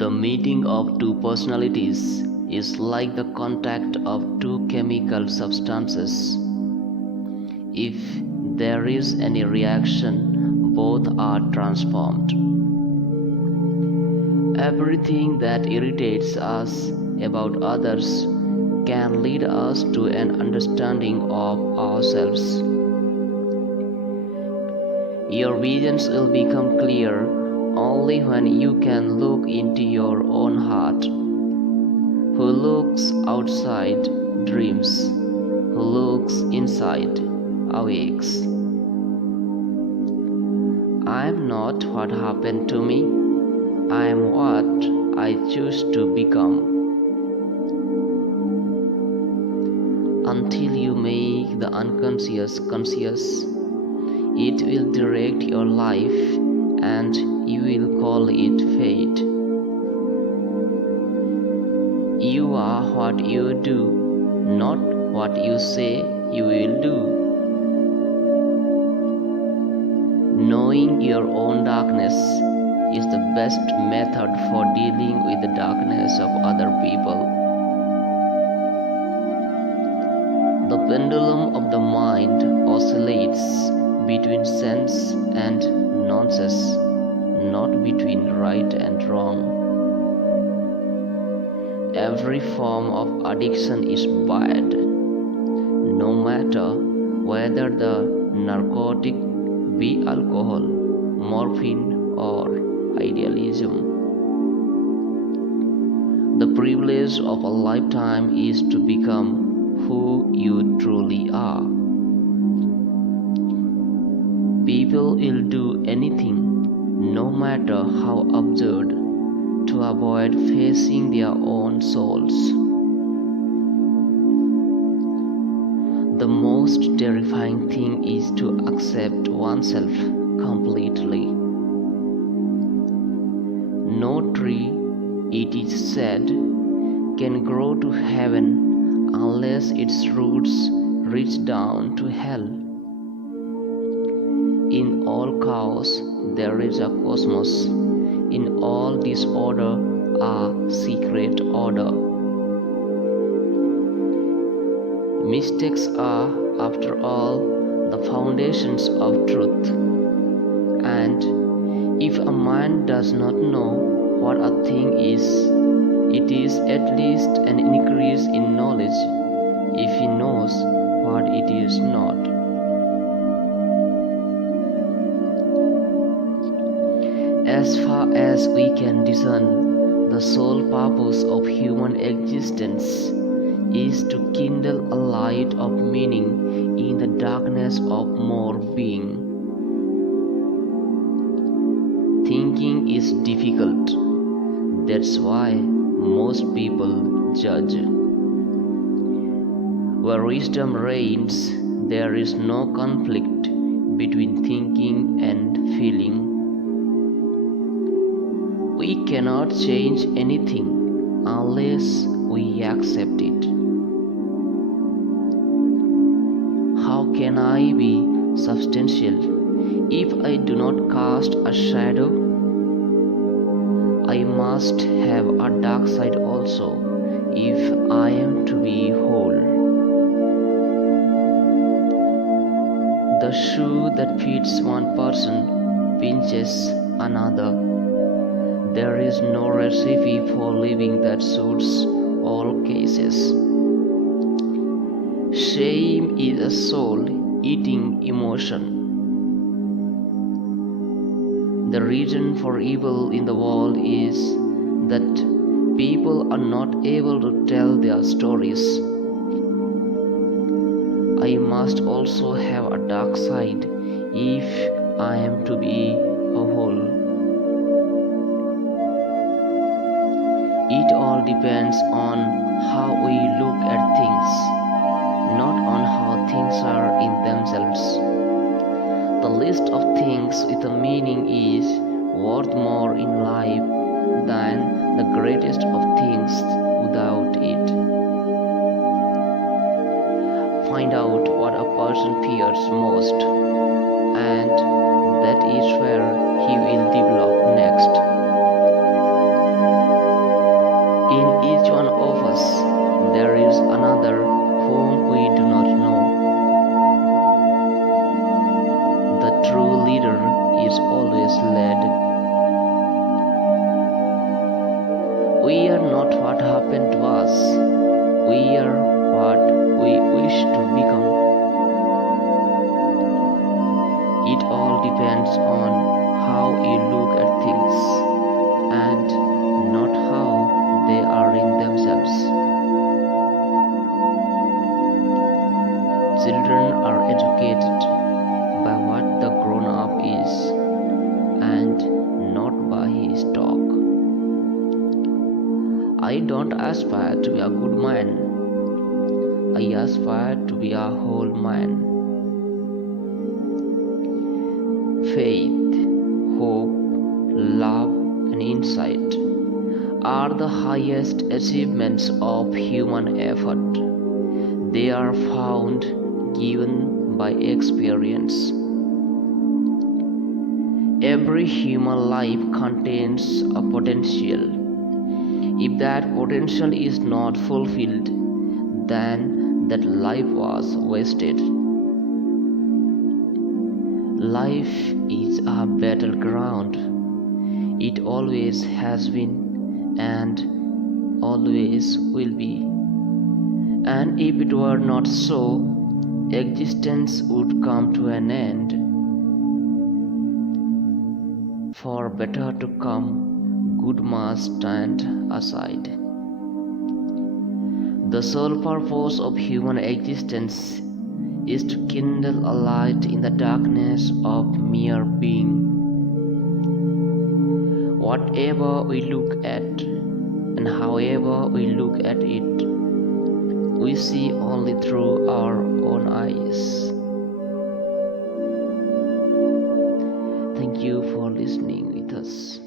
The meeting of two personalities is like the contact of two chemical substances. If there is any reaction, both are transformed. Everything that irritates us about others can lead us to an understanding of ourselves. Your visions will become clear only when you can look into your own heart. Who looks outside dreams, who looks inside awakes. I am not what happened to me, I am what I choose to become. Until you make the unconscious conscious, it will direct your life and you will call it fate. You are what you do, not what you say you will do. Knowing your own darkness is the best method for dealing with the darkness of other people. The pendulum of the mind oscillates between sense and nonsense, not between right and wrong. Every form of addiction is bad, no matter whether the narcotic be alcohol, morphine, or idealism. The privilege of a lifetime is to become who you truly are. People will do anything, no matter how absurd, to avoid facing their own souls. The most terrifying thing is to accept oneself completely. No tree, it is said, can grow to heaven unless its roots reach down to hell. In all chaos there is a cosmos. In all disorder a secret order. Mistakes are, after all, the foundations of truth. And if a man does not know what a thing is, it is at least an increase in knowledge if he knows what it is not. As far as we can discern, the sole purpose of human existence is to kindle a light of meaning in the darkness of more being. Thinking is difficult. That's why most people judge. Where wisdom reigns, there is no conflict between thinking and feeling. We cannot change anything unless we accept it. How can I be substantial if I do not cast a shadow? I must have a dark side also if I am to be whole. The shoe that fits one person pinches another. There is no recipe for living that suits all cases. Shame is a soul-eating emotion. The reason for evil in the world is that people are not able to tell their stories. I must also have a dark side if I am to be a whole. It all depends on how we look at things, not on how things are in themselves. The list of things with a meaning is worth more in life than the greatest of things without it. Find out what a person fears most, and that is where he will develop next. one of us, there is another whom we do not know. The true leader is always led. We are not what happened to us. We are what we wish to become. It all depends on how you look at things and not how they are in themselves. Children are educated by what the grown-up is and not by his talk. I don't aspire to be a good man. I aspire to be a whole man. Faith, hope, love, and insight are the highest achievements of human effort. They are found given by experience. Every human life contains a potential. If that potential is not fulfilled, then that life was wasted. Life is a battleground. It always has been and always will be. And if it were not so, existence would come to an end. For better to come, good must stand aside. The sole purpose of human existence is to kindle a light in the darkness of mere being. Whatever we look at and however we look at it, we see only through our own eyes. Thank you for listening with us.